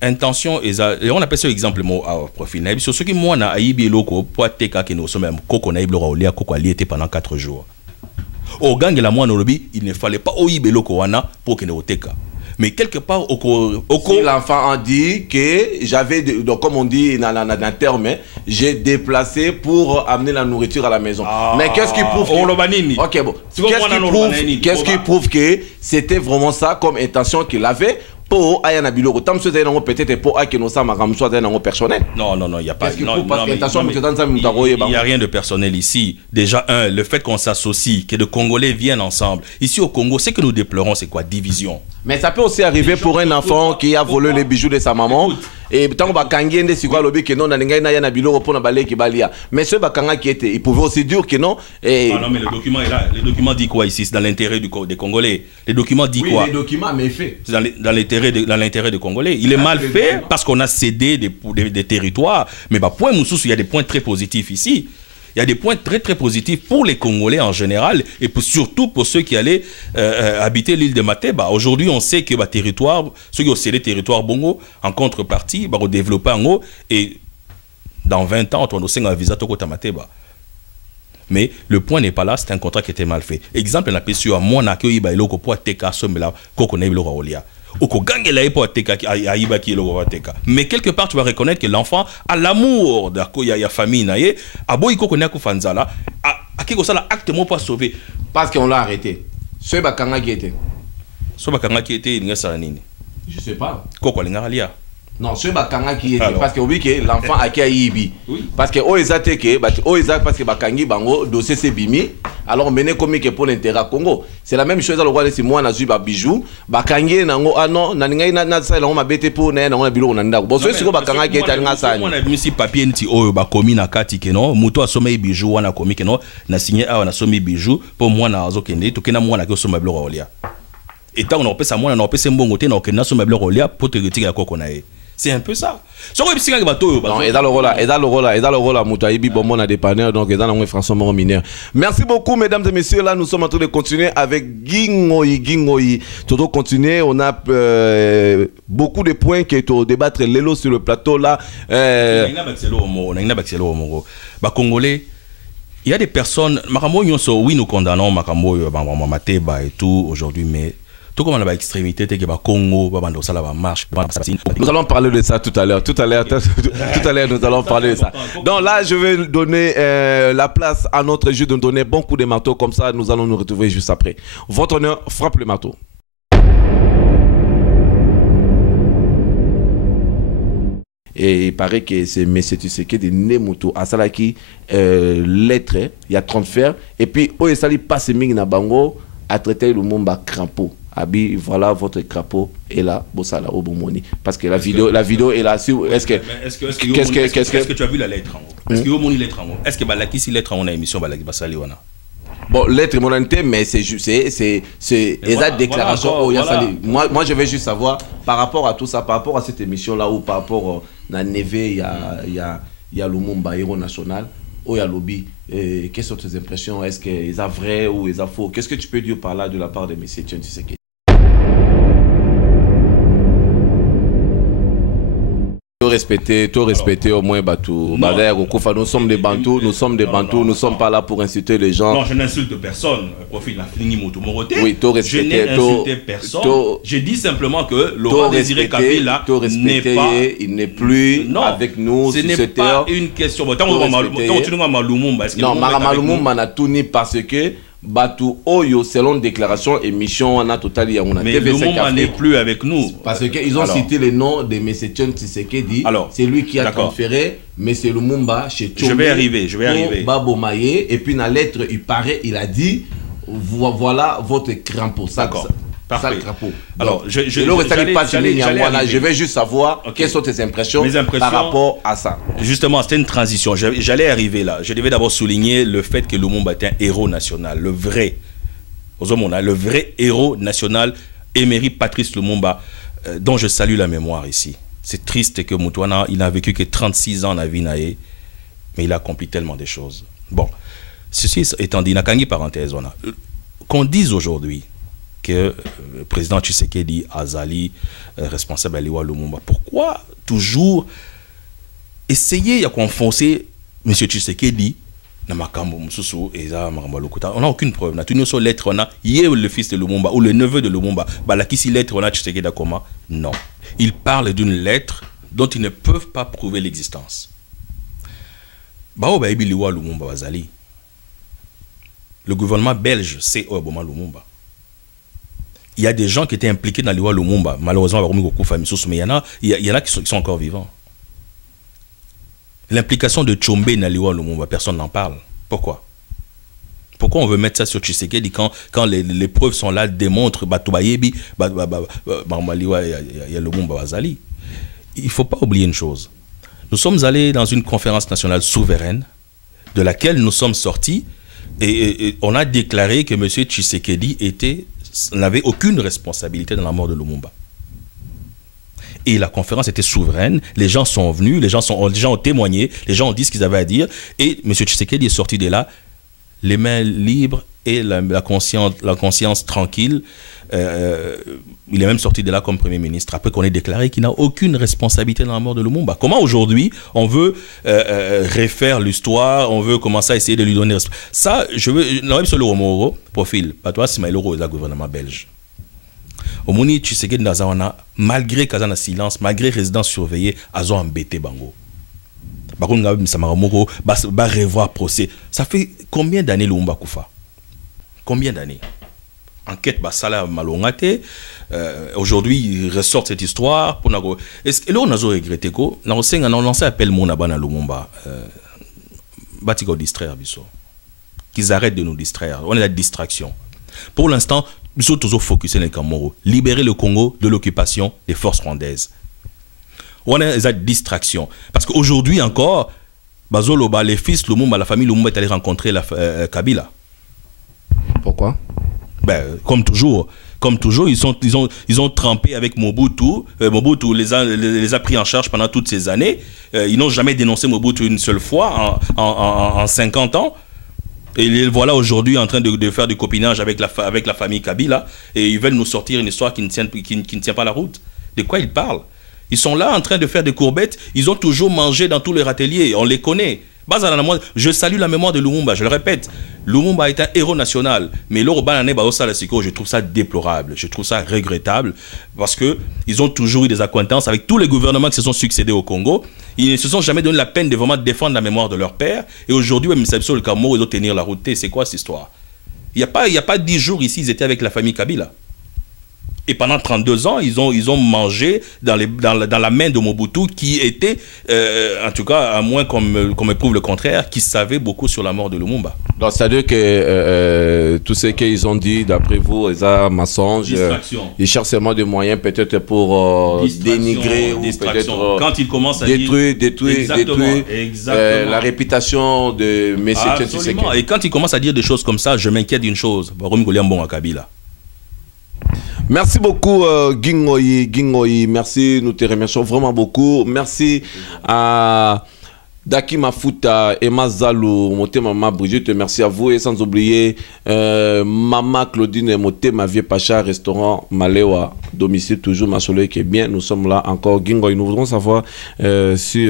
Intention, et on appelle ça exemple mot à profil. Sur ce qui moi na aibi loko pour teka que nous sommes koko na iblo raolia koko ali était pendant 4 jours. Au gang la moi nolobi, il ne fallait pas oibe loko wana pour que ne oteka. Mais quelque part si l'enfant a dit que j'avais donc comme on dit dans le terme, j'ai déplacé pour amener la nourriture à la maison. Mais qu'est-ce qui prouve OK, bon. Qu'est-ce qui prouve que c'était vraiment ça comme intention qu'il avait? Pour Ayana Biloko, tant que c'est peut-être pour Akenosa Maramso personnel. Non, il n'y a pas. Il n'y a rien de personnel ici. Déjà, le fait qu'on s'associe, que les Congolais viennent ensemble. Ici au Congo, ce que nous déplorons, c'est quoi? Division. Mais ça peut aussi arriver pour un enfant qui a volé les bijoux de sa maman Et tant que Bakangi ende si quoi lobby que non, n'engai na yana bilo pour na balé qui balia. Mais ce Bakanga qui était, il pouvait aussi dire que non. Et... Ah non, mais le document est là. Le document dit quoi ici? C'est dans l'intérêt des Congolais. Les documents dit quoi? Oui, les documents, mais fait. C'est dans l'intérêt des Congolais. Il est mal fait parce qu'on a cédé des territoires. Mais bah, point Moussous, il y a des points très positifs ici. Il y a des points très très positifs pour les Congolais en général et surtout pour ceux qui allaient habiter l'île de Mateba. Aujourd'hui, on sait que territoire, ceux qui ont cédé territoire Bongo, en contrepartie, ont développé en haut et dans 20 ans, on a un visa à Mateba. Mais le point n'est pas là, c'est un contrat qui était mal fait. Exemple, on a pu sur moi, on a eu un pour Teka, qu'on a eu le mais quelque part, tu vas reconnaître que l'enfant a l'amour de la famille. Parce qu'on l'a arrêté. Ce Bakanga qui était. Ce Bakanga qui était, je sais pas. Non, ce Bakanga qui était. Parce que oui, l'enfant a qui a ibi. Parce que Oeza teke, Oeza parce que Bakangi bango dossier c'est bimi. Alors mené comme que pour l'intérêt Congo. C'est la même chose à le roi de moi na zuba bijou. Bakangi nango ah non, na ninga na ça là on m'a bêté pour na on a bilo on anda. Bon c'est sur Bakanga qui était nga ça. On a mis si papier nti oyo ba komi na kati ke non, muto asoma bijou wana komi ke non, na signé a na somi bijou pour moi na azokende to kena moi na ko soma bilo rolia. Et tant on a pesa moi na on pesa mbongo te na okena soma bilo rolia pour te retirer ko na e. C'est un peu ça. Non, et dans le rôle à Moutaïbi, bon, on a des partenaires, donc, et dans le François Moron mineur. Merci beaucoup, mesdames et messieurs. Là, nous sommes en train de continuer avec Gingoyi. Tout continuer, on a beaucoup de points qui sont débattre l'élo sur le plateau là. Congolais, il y a des personnes, oui, nous condamnons Mateba et tout aujourd'hui, mais. Tout comme on a extrémité, Congo, marche. Nous allons parler de ça tout à l'heure. Tout à l'heure, nous allons parler de ça. Donc là, je vais donner la place à notre jeu de nous donner bon coup de marteau. Comme ça, nous allons nous retrouver juste après. Votre honneur, frappe le marteau. Et il paraît que c'est M. Tshisekedi de Nemuto à Salaki, lettre, il y a 30 fers. Et puis, Oyesali passe Ming Nabango à traiter le Mumba crapaud. Abi, voilà votre crapaud et là, Bossala Obomoni. Parce que la vidéo est là. Est-ce que tu as vu la lettre en haut? Est-ce que tu as vu la lettre en haut? Est-ce que Balaki, si lettre en haut, émission Balaki Basali wana? Bon, lettre mon ante, mais c'est exact déclaration. Moi, je vais juste savoir par rapport à tout ça, par rapport à cette émission là ou par rapport à Neve, il y a Lumumba héros national. Ou ya lobby, quelles sont tes impressions? Est-ce qu'ils sont vrais ou ils sont faux? Qu'est-ce que tu peux dire par là de la part de M. Tshisekedi? Respecter au moins Batou. Nous sommes des Bantous, nous ne sommes pas là pour insulter les gens. Non, je n'insulte personne. Profil la fini Motomoroté. Oui, je n'ai insulté personne. Je dis simplement que Laurent Désiré Kabila n'est pas, il n'est plus avec nous. Ce n'est pas une question. Non, Maramaloumou n'a tout ni parce que Batou Oyo, selon déclaration, émission, on a total. Mais Lumumba n'est plus avec nous. Parce qu'ils ont cité le nom de M. Tshisekedi. C'est lui qui a transféré M. Lumumba chez Tchombe. Je vais arriver. Babo Maye. Et puis, dans la lettre, il a dit voilà votre crapaud. D'accord. Parfait. Alors, je vais juste savoir quelles sont tes impressions par rapport à ça. Justement, c'était une transition. J'allais arriver là. Je devais d'abord souligner le fait que Lumumba était un héros national, le vrai héros national, émérite Patrice Lumumba, dont je salue la mémoire ici. C'est triste que Moutouana, il n'a vécu que 36 ans en Avinae, mais il a accompli tellement de choses. Bon, ceci étant dit, Nakangi parenthèse, qu'on dise aujourd'hui que le président Tshisekedi Azali, responsable Aliwa Lumumba, pourquoi toujours essayer de confoncer M. Tshisekedi on n'a aucune preuve. On a lettre, on a le fils de Lumumba ou le neveu de Lumumba. Si lettre, on a Tshisekedi comment? Non. Il parle d'une lettre dont ils ne peuvent pas prouver l'existence. Le gouvernement belge sait Obama Lumumba. Il y a des gens qui étaient impliqués dans l'Iwa Lumumba. Malheureusement, mais il y en a qui sont encore vivants. L'implication de Tchombe dans l'Iwa Lumumba, personne n'en parle. Pourquoi? Pourquoi on veut mettre ça sur Tshisekedi quand les preuves sont là, démontrent Batoubayebi, il y a Lumumba Bazali. il ne faut pas oublier une chose. Nous sommes allés dans une conférence nationale souveraine de laquelle nous sommes sortis et on a déclaré que M. Tshisekedi n'avait aucune responsabilité dans la mort de Lumumba. Et la conférence était souveraine, les gens sont venus, les gens ont témoigné, les gens ont dit ce qu'ils avaient à dire, et M. Tshisekedi est sorti de là, les mains libres et la conscience tranquille. Il est même sorti de là comme Premier ministre, après qu'on ait déclaré qu'il n'a aucune responsabilité dans la mort de Lumumba. Comment aujourd'hui, on veut refaire l'histoire, on veut commencer à essayer de lui donner... Ça, je veux... Non, sur le Romoro, profil, pas toi, c'est Maïloro et le gouvernement belge. Au Mouni, Tshisekedi Nazawana, malgré Kazana silence, malgré résidence surveillée, Azo embêté Bango. Bakounga Samaramoko, va revoir procès. Ça fait combien d'années Lumumba Koufa? Combien d'années? Enquête Basala Malongate. Aujourd'hui, il ressort cette histoire. Est-ce que là, on a regretté qu'on a lancé appel Monabana Lumumba. Batiko distraire, biso. Qu'ils arrêtent de nous distraire. On est la distraction. Pour l'instant, nous sommes toujours focusés sur le Camoro. Libérer le Congo de l'occupation des forces rwandaises. On est la distraction. Parce qu'aujourd'hui encore, Bazoloba, les fils Lumumba, la famille Lumumba est allé rencontrer Kabila. Pourquoi? Comme toujours, ils ont trempé avec Mobutu. Mobutu les a pris en charge pendant toutes ces années. Ils n'ont jamais dénoncé Mobutu une seule fois en 50 ans. Et les voilà aujourd'hui en train de faire du copinage avec la famille Kabila. Et ils veulent nous sortir une histoire qui ne tient pas la route. De quoi ils parlent? Ils sont là en train de faire des courbettes. Ils ont toujours mangé dans tous leurs ateliers. On les connaît. Je salue la mémoire de Lumumba, je le répète. Lumumba est un héros national. Mais je trouve ça déplorable. Je trouve ça regrettable. Parce qu'ils ont toujours eu des accointances avec tous les gouvernements qui se sont succédés au Congo. Ils ne se sont jamais donné la peine de vraiment défendre la mémoire de leur père. Et aujourd'hui, même sur le Camoro, ils ont tenir la route. C'est quoi cette histoire? Il n'y a pas 10 jours ici, ils étaient avec la famille Kabila. Et pendant 32 ans, ils ont mangé dans la main de Mobutu qui était, en tout cas, à moins qu'on me prouve le contraire, qui savait beaucoup sur la mort de Lumumba. Donc, c'est-à-dire que tout ce qu'ils ont dit, d'après vous, ils ont mensonge. Ils cherchent seulement des moyens peut-être pour dénigrer ou peut-être quand ils commencent à détruire la réputation de M. Tshisekedi. Et quand ils commencent à dire des choses comme ça, je m'inquiète d'une chose. Kabila. Merci beaucoup Gingoyi, merci, nous te remercions vraiment beaucoup. Merci à Daki Mafuta, Emma Zalou, Moté Maman Brigitte, merci à vous et sans oublier Maman Claudine Moté ma vieille Pacha, restaurant Malewa, domicile toujours Masolé qui est bien. Nous sommes là encore. Gingoyi, nous voudrons savoir si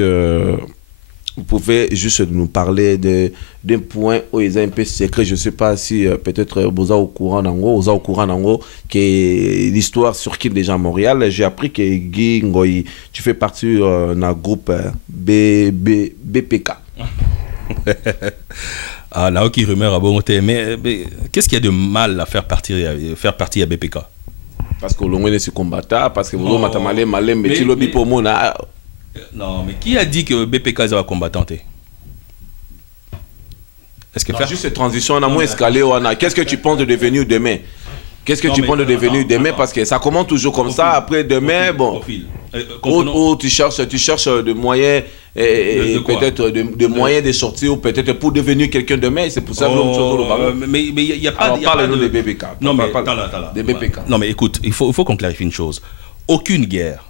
vous pouvez juste nous parler d'un point où il est un peu secret. Je ne sais pas si peut-être vous êtes au courant d'Ango, qui est l'histoire circule déjà à Montréal. J'ai appris que Guy Ngoyi, tu fais partie d'un groupe BPK. Ah, là, qui rumeur à bonté. Mais qu'est-ce qu'il y a de mal à faire partie à BPK? Parce que l'on est combattant, parce que vous avez malé, mais tu l'as dit pour moi. Non, mais qui a dit que BPK est combattante? Est-ce que faire juste cette transition, on a moins escalé, qu'est-ce que tu penses de devenir demain? Qu'est-ce que tu penses de devenir demain? Parce que ça commence toujours comme ça, après demain, bon. Ou tu cherches des moyens, peut-être de moyens de sortir, ou peut-être pour devenir quelqu'un demain, c'est pour ça que l'homme mais il n'y a pas... Alors parle-nous de BPK. Non, mais écoute, il faut qu'on clarifie une chose. Aucune guerre.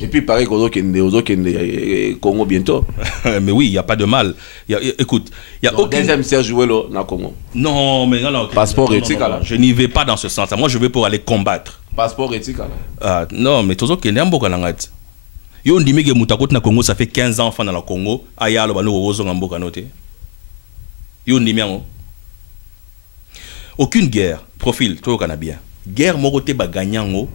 Et puis pareil qu'on Congo bientôt. Mais oui, il n'y a pas de mal. Écoute, il y a aucun... Deuxième Serge joué là, dans Congo. Non, mais non. Passeport éthique là. Je n'y vais pas dans ce sens. Moi, je vais pour aller combattre. Passeport éthique là. Non, mais tout ça, il y a un peu de Yo ndimi ke mutakot na Congo, ça fait 15 ans dans le Congo. Aya lo bano rozo ngamboka noté. Yo ndimi yango. Aucune guerre, profil, tout le bien. Guerre morote ba gagnango.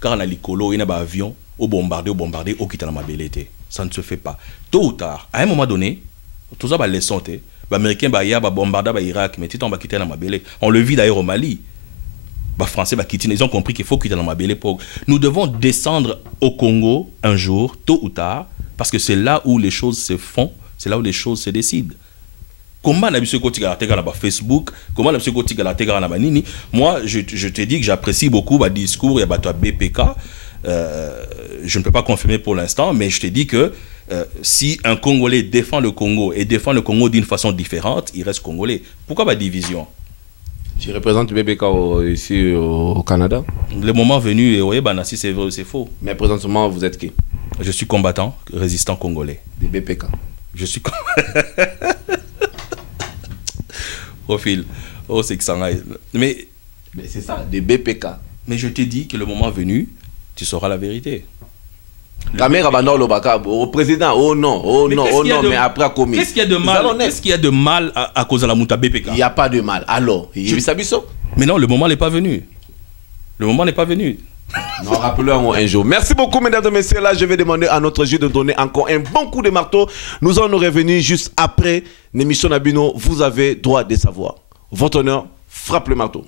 Car on a l'icolo, il y a un avion, au bombarder, au quitter la mabélité. Ça ne se fait pas. Tôt ou tard, à un moment donné, tout ça va laisser. Les Américains vont bombarder l'Irak, mais on va quitter la mabélé. On le vit d'ailleurs au Mali. Les Français vont quitter. Ils ont compris qu'il faut quitter la mabélé. Nous devons descendre au Congo un jour, tôt ou tard, parce que c'est là où les choses se font, c'est là où les choses se décident. Comment on a vu ce côté sur Facebook? Comment on a vu ce côté sur Nini? Moi, je te dis que j'apprécie beaucoup le discours et BPK. je ne peux pas confirmer pour l'instant, mais je te dis que si un Congolais défend le Congo et défend le Congo d'une façon différente, il reste Congolais. Pourquoi pas division? Tu représentes BBK ici au Canada? Le moment venu, oui, si c'est vrai ou c'est faux. Mais présentement, vous êtes qui? Je suis combattant, résistant congolais. Des BPK. Je suis profil. Oh, c'est que ça aille. Mais c'est ça, des BPK. Mais je t'ai dit que le moment venu, tu sauras la vérité. Caméra au président, oh non, mais après a commis. Qu'est-ce qu'il y a de mal? Qu'est-ce qu'il y a de mal à cause de la Mouta BPK? Il n'y a pas de mal. Alors, mais non, le moment n'est pas venu. Le moment n'est pas venu. Non, rappelons un jour. Merci beaucoup, mesdames et messieurs. Là, je vais demander à notre juge de donner encore un bon coup de marteau. Nous en revenir juste après l'émission Nabino. Vous avez droit de savoir. Votre honneur, frappe le marteau.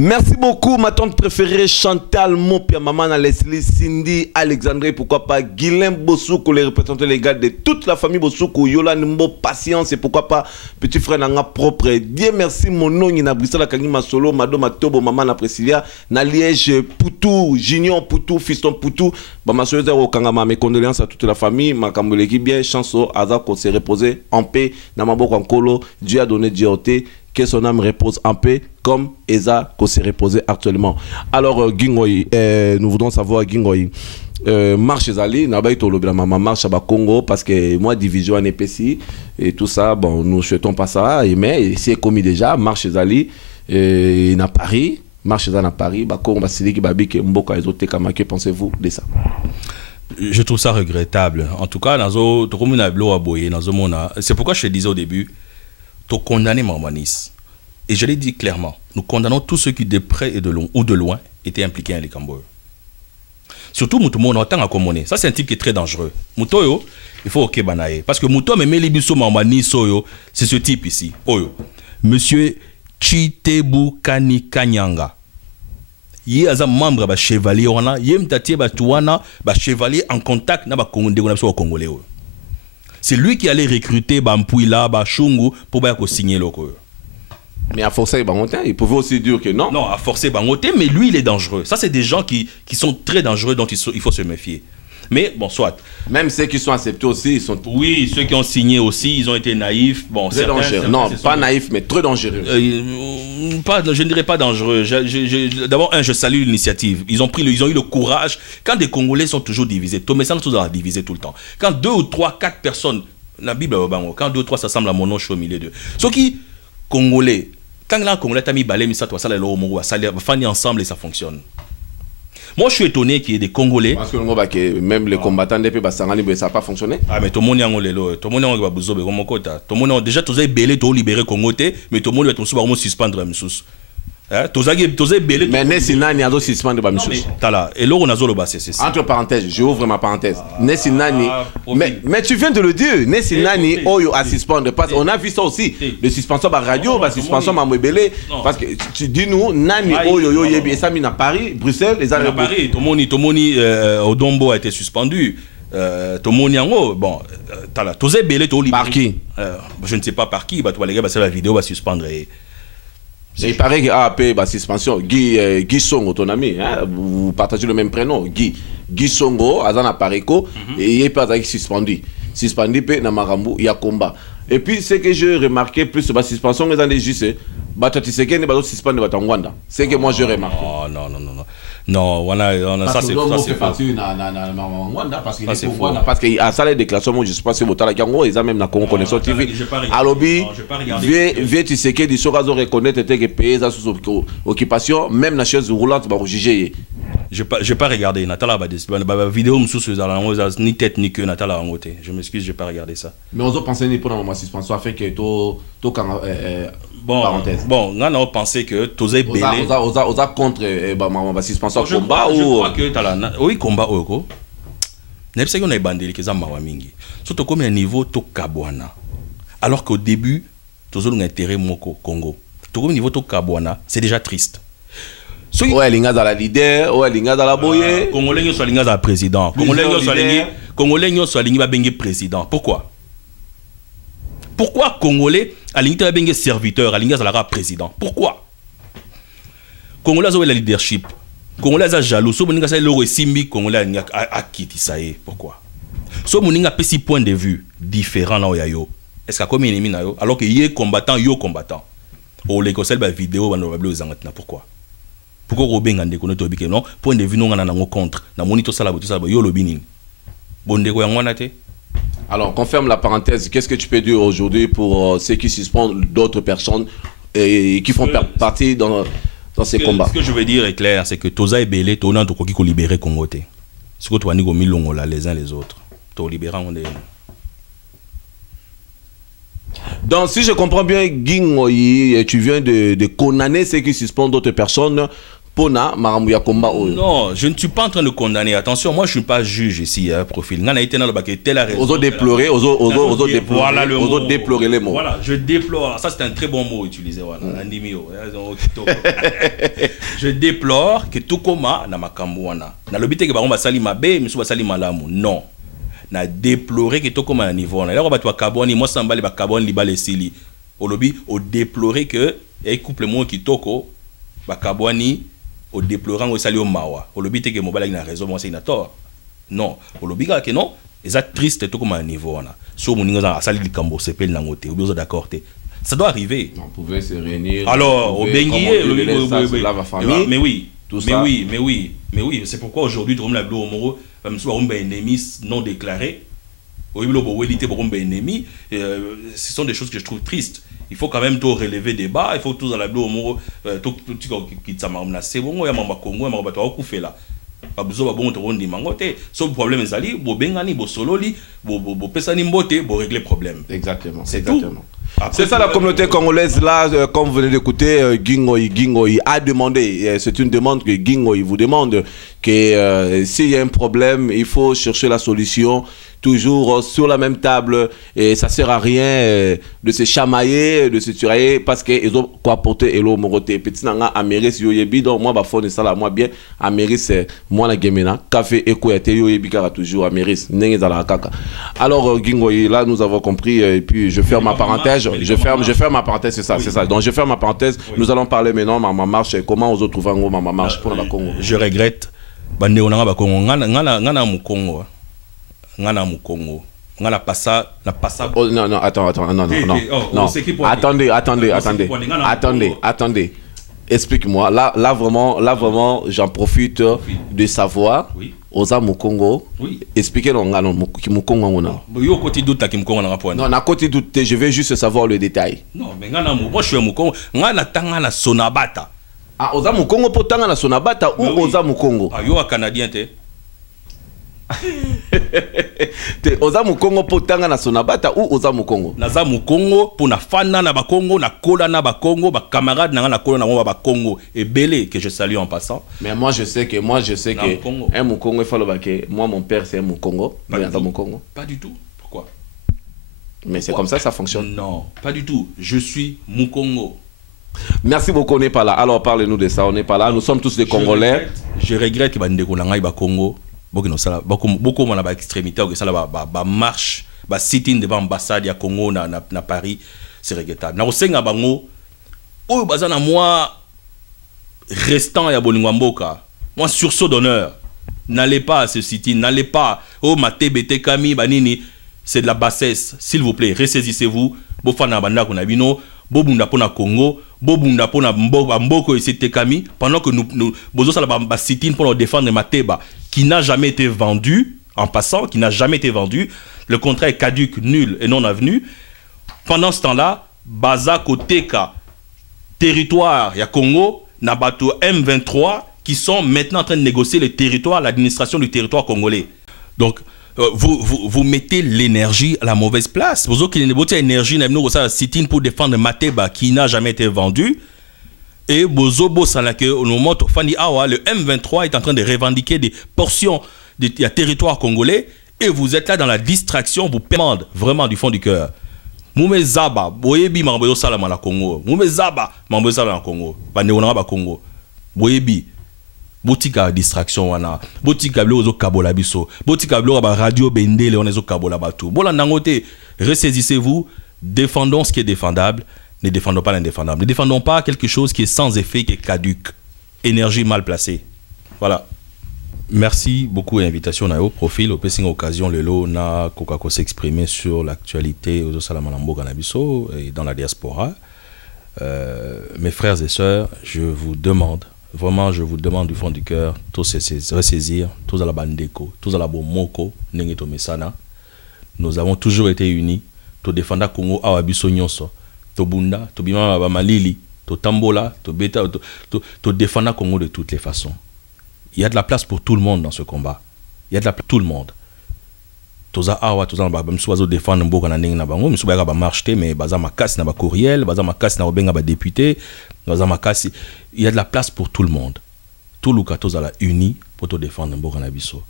Merci beaucoup, ma tante préférée Chantal Mopia, maman Leslie, Cindy, Alexandre, pourquoi pas Guilhem Bossoukou, les représentants légaux de toute la famille Bossoukou, Yolande Mbo, patience et pourquoi pas petit frère Nanga propre. Dieu merci, mon nom, il y a Brissala Kangima Solo, Madame Tobo, maman na Priscilla, na Liège, Poutou, Junior Poutou, fiston Poutou, ma soeur au Kangama, mes condoléances à toute la famille, ma Kamboleki bien, chanson, Azako s'est reposé en paix, Namabo Kankolo, Dieu a donné Dieu que son âme repose en paix, comme Eza qu'on s'est reposé actuellement. Alors, Gingoy, nous voudrons savoir, Gingoy, marche Zali, Nabaïto le maman marche à Congo, parce que moi, division en EPC, et tout ça, bon, nous ne souhaitons pas ça, mais c'est commis déjà, marche Zali, à Paris, marche Zali à Paris, Congo, Basiliki, Babik, Mboka, Ezote, Kama, que pensez-vous de ça? Je trouve ça regrettable. En tout cas, c'est pourquoi je te disais au début, tu condamnes Marmanis. Et je l'ai dit clairement, nous condamnons tous ceux qui de près et de loin, ou de loin étaient impliqués dans les Camboy. Surtout Moutomo, on entend à commoner. Ça, c'est un type qui est très dangereux. Moutoyo, il faut ok banaye. Parce que Mouto, mais Melibiso Marmanis, c'est ce type ici. Oyo. Monsieur Chitebu Kani Kanyanga. Il est un membre de chevalier, il est chevalier en contact avec les Congolais. C'est lui qui allait recruter Bampouila, Bachungu pour signer le code. Mais à forcer Bangoté, il pouvait aussi dire que non. Non, à forcer Bangoté, mais lui il est dangereux. Ça c'est des gens qui sont très dangereux dont il faut se méfier. Mais bon, soit. Même ceux qui sont acceptés aussi, ils sont... Oui, ceux qui ont signé aussi, ils ont été naïfs. Bon, très dangereux. Non, pas naïfs, mais très dangereux. Je ne dirais pas dangereux. D'abord, je salue l'initiative. Ils ont eu le courage. Quand des Congolais sont toujours divisés, Tomé sont toujours divisés tout le temps. Quand 2 ou 3, 4 personnes, la Bible, quand 2 ou 3 s'assemblent à mon nom, je suis au milieu d'eux. Ceux qui, Congolais, quand les Congolais t'as mis balé, ça, toi, ça, les lots, ça, les familles ensemble et ça fonctionne. Moi, je suis étonné qu'il y ait des Congolais. Parce que même les combattants de ça n'a pas fonctionné. Ah, mais tout le monde a déjà tous les belés, tout libéré Congo, mais tout le monde va suspendre la sous. Mais Nessinani a suspendre la sous. Et là, on a zolo bassé. Entre parenthèses, je ouvre ma parenthèse. Nessinani. Mais tu viens de le dire, Nessinani a suspendre. Parce qu'on a vu ça aussi. De suspension par radio, la suspension par Mobélé. Parce que tu dis nous, Nani Oyo Yebi, ça mis à Paris, Bruxelles, les à Paris, Tomoni Odombo a été suspendu. Tomoni Ango, bon, tous belé, par qui? Je ne sais pas par qui, les gars, la vidéo va suspendre. Il paraît que AAP, suspension, Guy Songo, ton ami, hein, vous partagez le même prénom, Guy Songo, Azana Pareko, et il n'est pas suspendu. Suspendu, il y a Marambu, il y a combat. Et puis, ce que j'ai remarqué plus sur la suspension, les années juste, c'est que les suspendus en Rwanda. C'est que moi j'ai remarqué. Non, ça c'est faux. Parce qu'il y a ça les déclarations, moi je sais pas si vous avez Kango, ils ont même la Connexion TV. À lobby, vieux tu sais que des choses à reconnaître que pays sous occupation, même la chaise roulante va juger. Je n'ai pas regardé. Natala la vidéo ni tête ni queue. Natala je m'excuse, je n'ai pas regardé ça. Mais on a pensé ni pour la suspension afin que tout bon, on a pensé que tous les belés. On a contre la suspension combat ou. Je crois que oui combat oko. N'est pas qu'on a bandé les mawa mingi. Surtout comme un niveau to kabwana. Alors qu'au début, tous les intérêt moko Congo. Tout comme niveau to kabwana, c'est déjà triste. Ouais, linga dans la leader, ouais, linga dans la boye. Congolais sont linga dans la président. Congolais sont linga va bengi président. Pourquoi? Pourquoi Congolais, à l'unité de serviteur, à l'unité de président? Pourquoi? Congolais ont le leadership. Congolais ont jaloux. So moninga sa loro simbi Congolais a quitté ça. Pourquoi? So moninga pe si point de vue différent là yo. Est-ce que comme ennemi na yo alors que yé combattant yo combattant. O le kosel ba vidéo ba no ba blozangatna pourquoi? Pourquoi Robin ngande kono to bike non point de vue non ngana nango contre na monito sala yo lobi nini. Bonde ko yangwana te. Alors, confirme la parenthèse. Qu'est-ce que tu peux dire aujourd'hui pour ceux qui suspendent d'autres personnes et qui font partie dans ces combats? Ce que je veux dire est clair, c'est que Toza et Belé, Tona, tu crois libérer Congo. Ce que tu as dit, les uns les autres. Tu libérer on est. Donc, si je comprends bien, Guingoyi, tu viens de condamner ceux qui suspendent d'autres personnes. Non, je ne suis pas en train de condamner. Attention, moi je ne suis pas juge ici, profil. On a été dans le baquet, telle raison. Aux autres déplorer les mots. Voilà, je déplore. Ça c'est un très bon mot utilisé. Voilà, je déplore que tout comme na makambuana. Na lobité que baron basali mabe, monsieur basali malamu. Non. Na déplorer que tout comme à niveau. Là on va toi carbone, moi sambali ba carbone libale sili. Au lobby, au déplorer que et couple moi qui toko ba carbone au déplorant au salut au mawa au lobby que mobile a raison moi c'est une tort non au lobby que non et ça triste tout comme un niveau on a sur mon ninga a sali likambo c'est pel nangote ou bien d'accord ça doit arriver on pouvait se réunir alors au bengier mais oui tout ça mais oui c'est pourquoi aujourd'hui tout le monde moro même soit un ennemi non déclaré au lieu de ennemi ce sont des choses que je trouve tristes. Il faut quand même tout relever des débats, il faut tout dans la bleu au mot tout qui t'amène c'est bon ya mamba Congo ya mamba to fait là pas besoin bon to rondi mangote so problème ezali bo bengani bo sololi bo pesani mbote bo régler problème exactement c'est exactement c'est ça la communauté congolaise là comme vous venez d'écouter Guingoyi a demandé c'est une demande que Guingoyi vous demande que s'il y a un problème il faut chercher la solution toujours sur la même table et ça sert à rien de se chamailler de se tuer parce que ils ont quoi porter et l'eau moroté petit nanga Améris yoyebi donc moi ba fone ça là moi bien Améris moi la gemena café ekoyate yoyebi car toujours Améris nenge za la kaka. Alors Guingoyi là nous avons compris et puis je ferme ma parenthèse je ferme ma parenthèse c'est ça donc je ferme ma parenthèse nous allons parler maintenant Maman Marche comment aux autres trouver ngo Maman Marche pour la Congo. Je regrette bande onanga ba Congo ngana mu Congo ngana mu Congo ngana passa oh, non attends non attendez explique-moi là vraiment j'en profite de savoir oza mu Congo expliquez non ngana mu Congo ngona yo côté doute ki mu Congo na point non na côté doute je veux juste savoir le détail non mais ngana moi je suis mu Congo ngana tanga na Sonabata ah oza mu Congo po tanga na Sonabata ou oza mu Congo ah yo a canadien te oza mu Congo po tanga na Sonabata ou oza mu Congo naza mu Congo po na fana na ba Congo na kola na ba Congo ba camarade na kola na ba Congo et belé que je salue en passant mais moi je sais que un mu Congo il faut le baquer moi mon père c'est un mu Congo pas du tout pourquoi mais c'est comme ça fonctionne non pas du tout je suis mu Congo. Merci beaucoup on n'est pas là alors parlez-nous de ça on n'est pas là nous sommes tous des Congolais je regrette que bande ko na ngai ba Congo beaucoup on a extrémité que ça ba marche ba sit-in devant l'ambassade ya Congo na Paris c'est regrettable na osenga bango oyo bazana moi restant ya bolingo mboka moi sursaut d'honneur n'allez pas à ce sit-in n'allez pas oh matebete kami banini c'est de la bassesse s'il vous plaît ressaisissez-vous bo fana banda ko na bino bo bunda pona Congo bobunda pona mboko ici tekami pendant que nous bozo sala ba sit-in pour défendre Mateba qui n'a jamais été vendu en passant qui n'a jamais été vendu le contrat est caduc nul et non avenu pendant ce temps-là baza koteka territoire ya Congo na bato M23 qui sont maintenant en train de négocier le territoire l'administration du territoire congolais donc vous mettez l'énergie à la mauvaise place. Vous avez une énergie pour défendre Mateba qui n'a jamais été vendu. Et le M23 est en train de revendiquer des portions du territoire congolais. Et vous êtes là dans la distraction, vous demandez vraiment du fond du cœur. Moume Zaba, Boyebi Mamboyo Salama la Congo. Moume Zaba, Mamboyo Salama la Congo. Baneonaba Congo. Boyebi. Botika distraction wana botika blo zo kabola biso botika blo ba radio bendele on ezo kabola batu bola nangote ressaisissez-vous Défendons ce qui est défendable, ne défendons pas l'indéfendable. Ne défendons pas quelque chose qui est sans effet, qui est caduque. Énergie mal placée. Voilà. Merci beaucoup de l'invitation au profil. Au passing occasion, le lot na Coca-Cola s'exprimer sur l'actualité aux Salamanambo Canabiso et dans la diaspora. Mes frères et sœurs, je vous demande, vraiment, je vous demande du fond du cœur, tous ces ressaisir, tous à la bandeko, tous à la bomoko, nengeto mesana. Nous avons toujours été unis. To défendre Congo awabiso nyonso. To bunda, to bima ba malili, to tambola, to beta, to défendre Congo de toutes les façons. Il y a de la place pour tout le monde dans ce combat. Il y a de la place pour tout le monde. Toza awa toza ba msuazo défendre mboka na ndenge na bango, msuba ba marché mais baza makasi na ba courriel, baza makasi na obenga ba député, baza makasi. Il y a de la place pour tout le monde. Tout le toza la uni pour te défendre mboka na biso.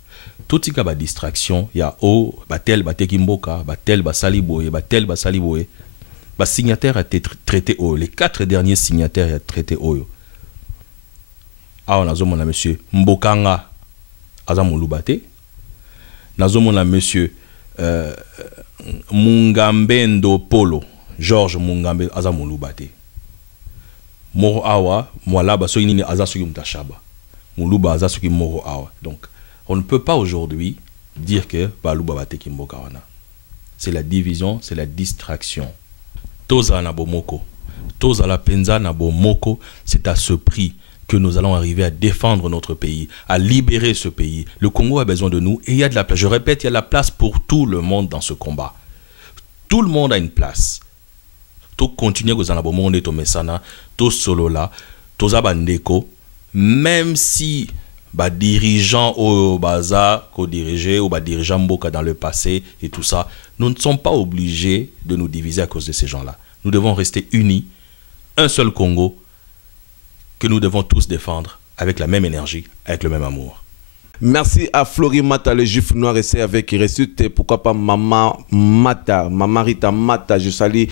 Tout tika ba distraction, ya o batel bateki mboka, batel basali boye, batel basali boye. Ba signataire a été traité au les 4 derniers signataires a traité au. Ah, on a zomona monsieur Mbokanga Azamulubate. Nazomona monsieur Mungambendo Polo, Georges Mungambe Azamulubate. Moro Awa, moi là, so inini Azasuki Mtashaba. Muluba Azasuki Moro Awa. Donc, on ne peut pas aujourd'hui dire que Baluba Bate Kimbokawana. C'est la division, c'est la distraction. Toza Nabomoko, Toza la Penza Nabomoko, c'est à ce prix que nous allons arriver à défendre notre pays, à libérer ce pays. Le Congo a besoin de nous et il y a de la place. Je répète, il y a de la place pour tout le monde dans ce combat. Tout le monde a une place. Tout continue aux anabomonde, tout mesana, tout solo là, tout zabandeko, même si bah dirigeants au baza, co-dirigés ou bah dirigeants mboka dans le passé et tout ça, nous ne sommes pas obligés de nous diviser à cause de ces gens-là. Nous devons rester unis, un seul Congo, que nous devons tous défendre avec la même énergie, avec le même amour. Merci à Flori Mata, le juif noir, et c'est avec Resute, et pourquoi pas Maman Mata, Maman Rita Mata, je salue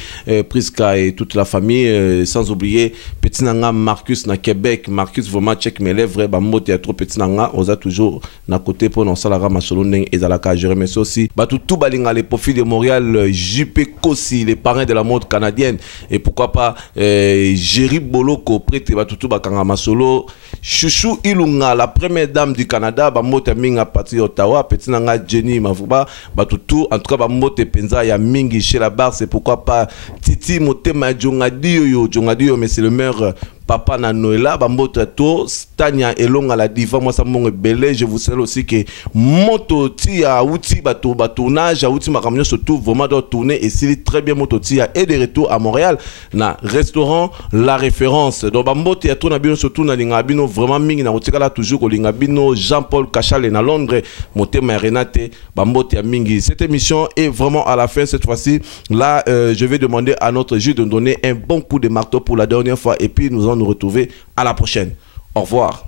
Priska et toute la famille, sans oublier Petit Nanga Marcus na Québec. Marcus, vraiment, check mes lèvres, Bambo Théâtre Petit Nanga, on a toujours na côté pour nos salara Macholoneng et Zalaka. Je remercie aussi tout Balinga, les profils de Montréal, JP Kossi, les parrains de la mode canadienne, et pourquoi pas Jerry Boloko, prêtre Batutu Bakanga Masolo, Chouchou Ilunga, la première dame du Canada. Bamote minga parti Ottawa, petit nanga Jenny Mavuba, batutu en tout cas bamote penza ya mingi chez la barre, c'est pourquoi pas Titi Motema Djongadio, mais c'est le meilleur papa na Noëlla, bambote to Tania Elonga la diva, moi ça mon belé. Je vous salue aussi que moto tia outi bato tournage outi makamyo surtout vraiment doit tourner et c'est très bien moto tia et de retour à Montréal na restaurant La Référence. Donc bambote ya to na bino surtout na lingabino vraiment mingi na otika là toujours ko lingabino Jean-Paul Kachale na Londres, motema Renate bambote ya mingi. Cette émission est vraiment à la fin cette fois-ci. Là je vais demander à notre juge de nous donner un bon coup de marteau pour la dernière fois et puis nous allons nous retrouver à la prochaine. Au revoir.